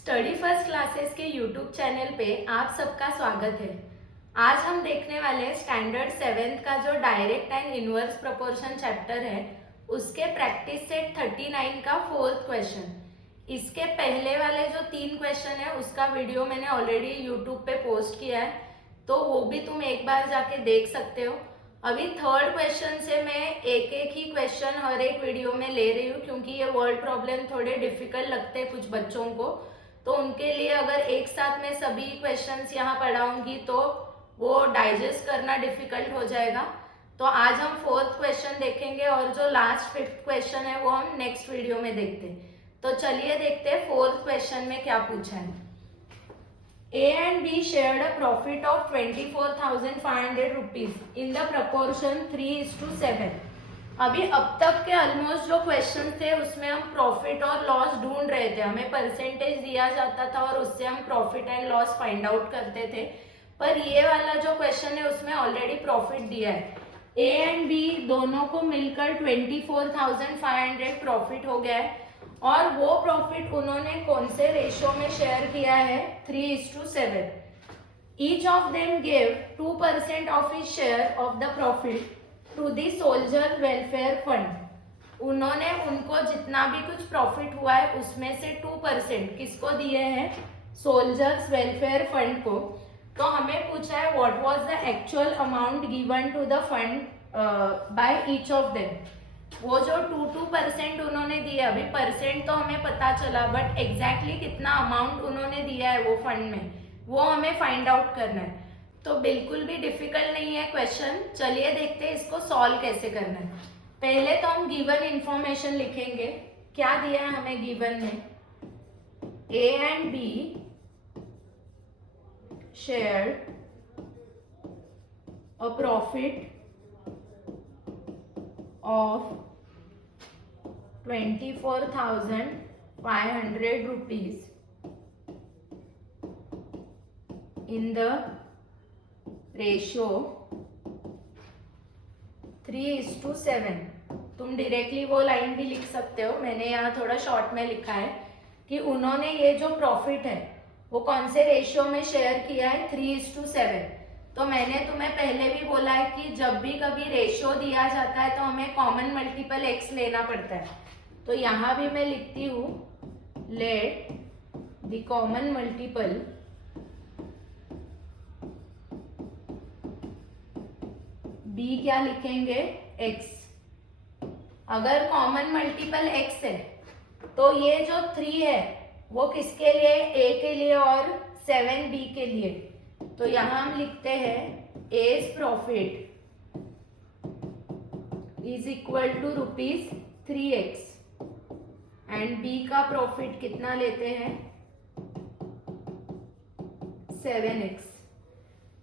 Study first classes के YouTube channel पे आप सबका स्वागत है। आज हम देखने वाले हैं स्टैंडर्ड 7th का जो direct and inverse proportion chapter है उसके प्रैक्टिस सेट 39 का 4th क्वेश्चन। इसके पहले वाले जो 3 क्वेश्चन है उसका वीडियो मैंने ऑलरेडी यूट्यूब पे पोस्ट किया है, तो वो भी तुम एक बार जाके देख सकते हो। अभी 3rd क्वेश्चन से मैं एक एक ही क्वेश्चन हर एक वीडियो में ले रही हूँ, क्योंकि ये वर्ड प्रॉब्लम थोड़े डिफिकल्ट लगते हैं कुछ बच्चों को, तो उनके लिए अगर एक साथ में सभी क्वेश्चंस यहाँ पढ़ाऊंगी तो वो डाइजेस्ट करना डिफिकल्ट हो जाएगा। तो आज हम 4th क्वेश्चन देखेंगे और जो लास्ट 5th क्वेश्चन है वो हम नेक्स्ट वीडियो में देखते हैं। तो चलिए देखते हैं 4th क्वेश्चन में क्या पूछा है। A and B shared a profit of 24,500 rupees in the proportion 3:7। अभी अब तक के ऑलमोस्ट जो क्वेश्चन थे उसमें हम प्रॉफिट और लॉस ढूंढ रहे थे, हमें परसेंटेज दिया जाता था और उससे हम profit and loss find out करते थे। पर ये वाला जो क्वेश्चन है उसमें ऑलरेडी प्रॉफिट दिया है। ए एंड बी दोनों को मिलकर 24,500 प्रॉफिट हो गया है और वो प्रॉफिट उन्होंने कौन से रेशियो में शेयर किया है? 3:7। Each of them gave 2% of his share of the profit to the soldier welfare fund. उन्होंने उनको जितना भी कुछ प्रॉफिट हुआ है उसमें से 2% किसको दिए हैं? सोल्जर्स वेलफेयर फंड को। तो हमें पूछा है what was the actual amount given to the fund by each of them. वो जो 2% उन्होंने दिया, अभी परसेंट तो हमें पता चला, बट एग्जैक्टली कितना अमाउंट उन्होंने दिया है वो फंड में, वो हमें फाइंड आउट करना है। तो बिल्कुल भी डिफिकल्ट नहीं है क्वेश्चन। चलिए देखते हैं इसको सॉल्व कैसे करना है। पहले तो हम गिवन इंफॉर्मेशन लिखेंगे। क्या दिया है हमें गिवन में? A and be shared a profit of 24,500 rupees in the ratio 3:7। तुम डायरेक्टली वो लाइन भी लिख सकते हो, मैंने यहाँ थोड़ा शॉर्ट में लिखा है कि उन्होंने ये जो प्रॉफिट है वो कौन से रेशियो में शेयर किया है? 3:7। तो मैंने तुम्हें पहले भी बोला है कि जब भी कभी रेशियो दिया जाता है तो हमें कॉमन मल्टीपल एक्स लेना पड़ता है। तो यहाँ भी मैं लिखती हूँ let the common multiple be क्या लिखेंगे? x। अगर कॉमन मल्टीपल x है तो ये जो 3 है वो किसके लिए? a के लिए और 7 b के लिए। तो यहां हम लिखते हैं a's profit is equal to ₹3x and b का प्रॉफिट कितना लेते हैं? 7x।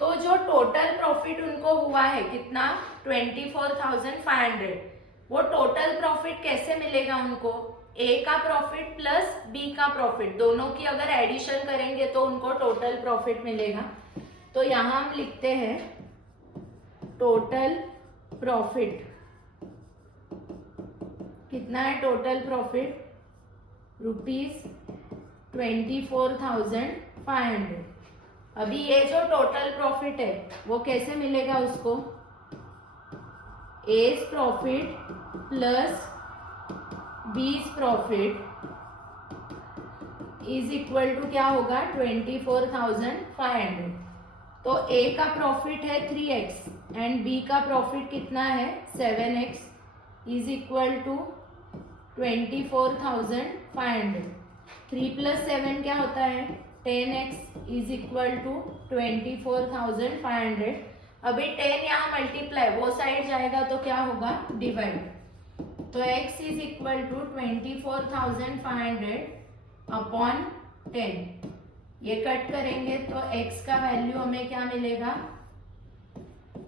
तो जो टोटल प्रॉफिट उनको हुआ है कितना? 24,500। वो टोटल प्रॉफिट कैसे मिलेगा उनको? ए का प्रॉफिट प्लस बी का प्रॉफिट, दोनों की अगर एडिशन करेंगे तो उनको टोटल प्रॉफिट मिलेगा। तो यहां हम लिखते हैं टोटल प्रॉफिट कितना है? Total profit ₹24,500। अभी ये जो टोटल प्रॉफिट है वो कैसे मिलेगा उसको? A's profit plus B's profit is equal to क्या होगा? 24,500। तो a का प्रॉफिट है 3x एंड b का प्रॉफिट कितना है? 7x is equal to 24,500। 3 + 7 क्या होता है? 10x is equal to 24,500। अभी 10 यहाँ मल्टीप्लाई, वो साइड जाएगा तो क्या होगा? डिवाइड। तो x is equal to 24,500 upon 10। ये कट करेंगे तो x का वैल्यू हमें क्या मिलेगा?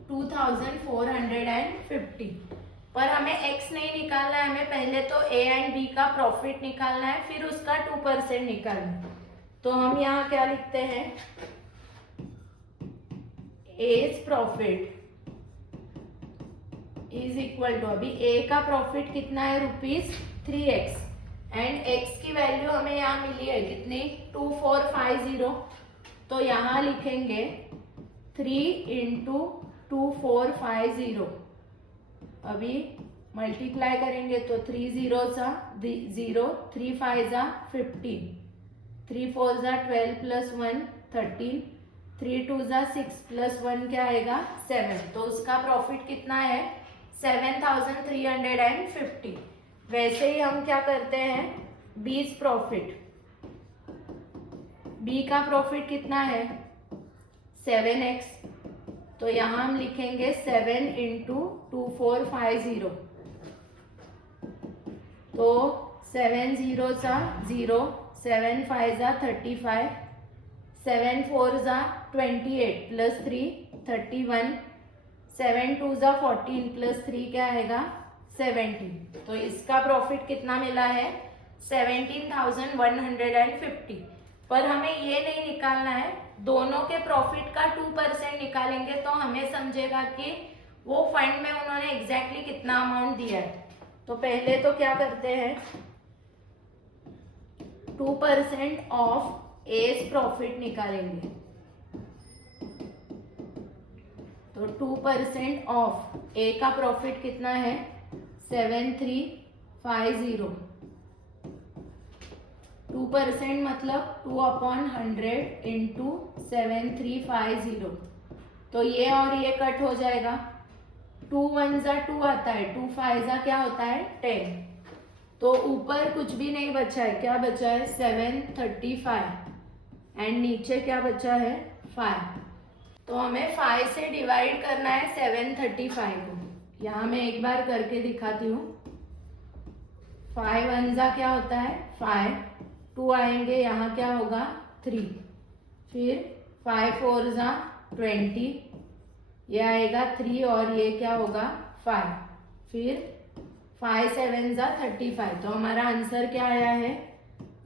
2,450। पर हमें x नहीं निकालना है, हमें पहले तो a एंड b का प्रॉफिट निकालना है, फिर उसका 2% निकालना है। तो हम यहाँ क्या लिखते हैं? ए's प्रॉफिट इज इक्वल टू, अभी a का प्रॉफिट कितना है? ₹3x एंड x की वैल्यू हमें यहाँ मिली है कितनी 2450, तो यहाँ लिखेंगे 3 इंटू 2450। अभी मल्टीप्लाई करेंगे तो 3 0 सा 0, 3 5 सा 15, 3 4 सा 12 प्लस 1 13, 3 2 सा 6 प्लस 1 क्या आएगा 7। तो उसका प्रॉफिट कितना है 7350। वैसे ही हम क्या करते हैं बीस प्रॉफिट, बी का प्रॉफिट कितना है 7x, तो यहाँ हम लिखेंगे 7 इंटू 2450, तो 7 0 सा 0, 7 5 सा 35, 7 4 सा 28 प्लस 3 31, 7 2 सा 14 प्लस 3 क्या आएगा 17। तो इसका प्रॉफिट कितना मिला है 17,150। पर हमें ये नहीं निकालना है, दोनों के प्रॉफिट का 2% निकालेंगे तो हमें समझेगा कि वो फंड में उन्होंने एग्जैक्टली कितना अमाउंट दिया है। तो पहले तो क्या करते हैं 2% ऑफ एज प्रॉफिट निकालेंगे। तो 2% ऑफ ए का प्रॉफिट कितना है 7350। 2% मतलब 2/100 इंटू 7350। तो ये और ये कट हो जाएगा, 2 1 जा 2 आता है, 2 5 जा क्या होता है 10। तो ऊपर कुछ भी नहीं बचा है, क्या बचा है 735 एंड नीचे क्या बचा है 5। तो हमें 5 से डिवाइड करना है 735 को। यहाँ मैं एक बार करके दिखाती हूँ। 5 1 जा क्या होता है 5, 2 आएंगे यहाँ क्या होगा 3, फिर 5 4 जा 20, ये आएगा 3 और ये क्या होगा 5, फिर 5 7 जा 35। तो हमारा आंसर क्या आया है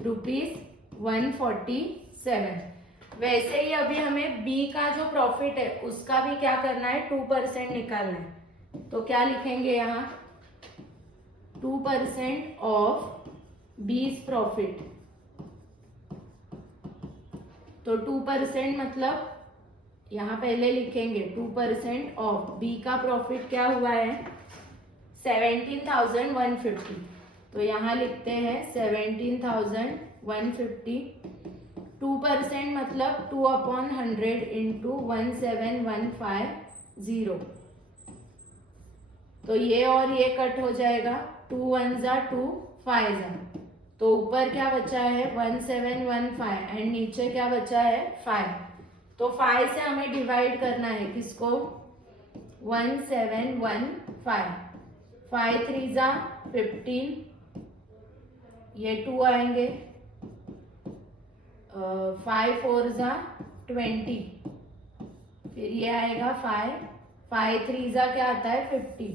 ₹147। वैसे ही अभी हमें बी का जो प्रॉफिट है उसका भी क्या करना है 2% निकालना है। तो क्या लिखेंगे यहाँ 2% ऑफ बीस प्रॉफिट। तो 2% मतलब यहाँ पहले लिखेंगे 2% ऑफ बी का प्रॉफिट क्या हुआ है 17,150। तो यहाँ लिखते हैं 17,150। 2% मतलब 2/100 इंटू 17150। तो ये और ये कट हो जाएगा, 2 1 जा 2 5 जा। तो ऊपर क्या बचा है 1715 एंड नीचे क्या बचा है 5। तो 5 से हमें डिवाइड करना है किसको 1715। 5 3 जा 15, ये 2 आएंगे, 5 4 जा 20, फिर ये आएगा 5, 5 3 जा क्या आता है 50।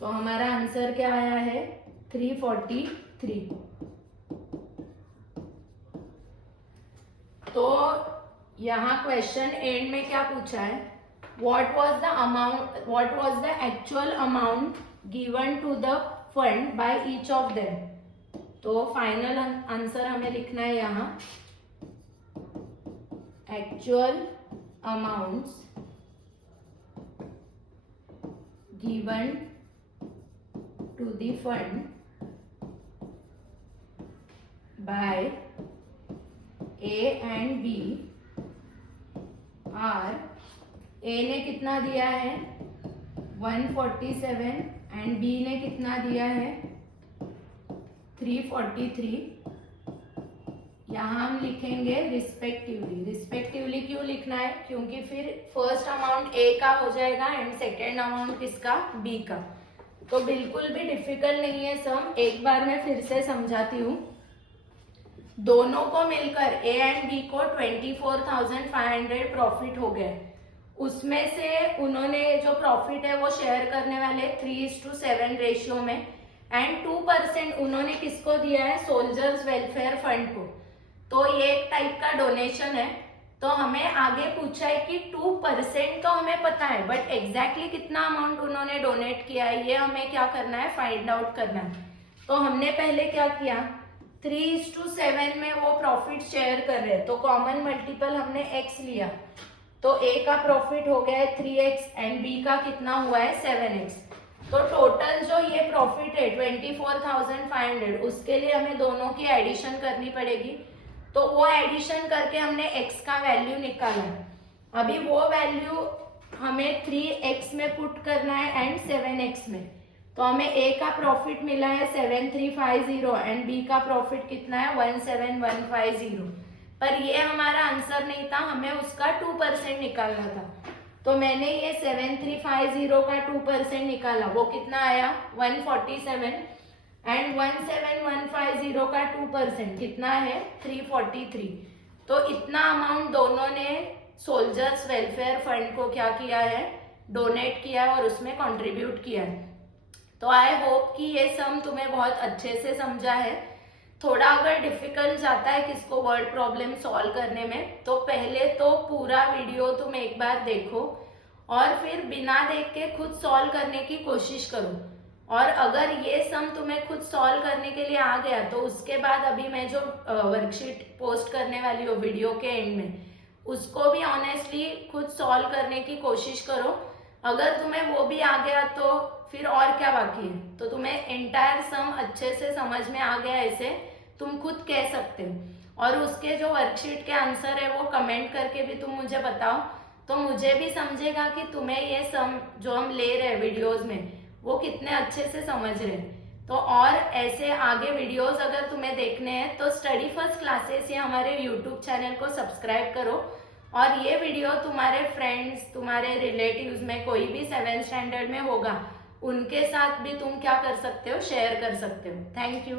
तो हमारा आंसर क्या आया है 343। तो यहाँ क्वेश्चन एंड में क्या पूछा है what was the actual amount given to the fund by each of them। तो फाइनल आंसर हमें लिखना है यहाँ actual amounts given to the fund by A and B are, A ने कितना दिया है 147 एंड B ने कितना दिया है 343। यहाँ हम लिखेंगे रिस्पेक्टिवली। रिस्पेक्टिवली क्यों लिखना है क्योंकि फिर फर्स्ट अमाउंट A का हो जाएगा एंड सेकेंड अमाउंट किसका B का। तो बिल्कुल भी डिफिकल्ट नहीं है सम, एक बार मैं फिर से समझाती हूँ। दोनों को मिलकर A एंड B को 24,500 प्रॉफिट हो गया। उसमें से उन्होंने जो प्रॉफिट है वो शेयर करने वाले 3:7 रेशियो में एंड 2% उन्होंने किसको दिया है सोल्जर्स वेलफेयर फंड को। तो ये एक टाइप का डोनेशन है। तो हमें आगे पूछा है कि 2% तो हमें पता है बट एग्जैक्टली कितना अमाउंट उन्होंने डोनेट किया है ये हमें क्या करना है फाइंड आउट करना है। तो हमने पहले क्या किया 3:7 में वो प्रॉफिट शेयर कर रहे हैं, तो कॉमन मल्टीपल हमने x लिया, तो a का प्रॉफिट हो गया है 3x एंड b का कितना हुआ है 7x। तो टोटल जो ये प्रॉफिट है 24,500, उसके लिए हमें दोनों की एडिशन करनी पड़ेगी। तो वो एडिशन करके हमने x का वैल्यू निकाला। अभी वो वैल्यू हमें 3x में पुट करना है एंड 7x में। तो हमें a का प्रॉफिट मिला है 7350 एंड b का प्रॉफिट कितना है 17150। पर ये हमारा आंसर नहीं था, हमें उसका 2% निकालना था। तो मैंने ये 7350 का 2% निकाला, वो कितना आया 147 एंड 17150 का 2% कितना है 343। तो इतना अमाउंट दोनों ने सोल्जर्स वेलफेयर फंड को क्या किया है, डोनेट किया है और उसमें कंट्रीब्यूट किया है। तो आई होप कि ये सम तुम्हें बहुत अच्छे से समझा है। थोड़ा अगर डिफिकल्ट जाता है किसको वर्ड प्रॉब्लम सॉल्व करने में, तो पहले तो पूरा वीडियो तुम एक बार देखो और फिर बिना देख के खुद सॉल्व करने की कोशिश करो। और अगर ये सम तुम्हें खुद सॉल्व करने के लिए आ गया तो उसके बाद अभी मैं जो वर्कशीट पोस्ट करने वाली हूँ वीडियो के एंड में, उसको भी ऑनेस्टली खुद सॉल्व करने की कोशिश करो। अगर तुम्हें वो भी आ गया तो फिर और क्या बाकी है, तो तुम्हें एंटायर सम अच्छे से समझ में आ गया ऐसे तुम खुद कह सकते हो। और उसके जो वर्कशीट के आंसर है वो कमेंट करके भी तुम मुझे बताओ, तो मुझे भी समझेगा कि तुम्हें ये सम जो हम ले रहे हैं वीडियोस में वो कितने अच्छे से समझ रहे हैं। तो और ऐसे आगे वीडियोस अगर तुम्हें देखने हैं तो स्टडी फर्स्ट क्लासेस या हमारे यूट्यूब चैनल को सब्सक्राइब करो। और ये वीडियो तुम्हारे फ्रेंड्स, तुम्हारे रिलेटिव्स में कोई भी 7th स्टैंडर्ड में होगा, उनके साथ भी तुम क्या कर सकते हो, शेयर कर सकते हो। Thank you.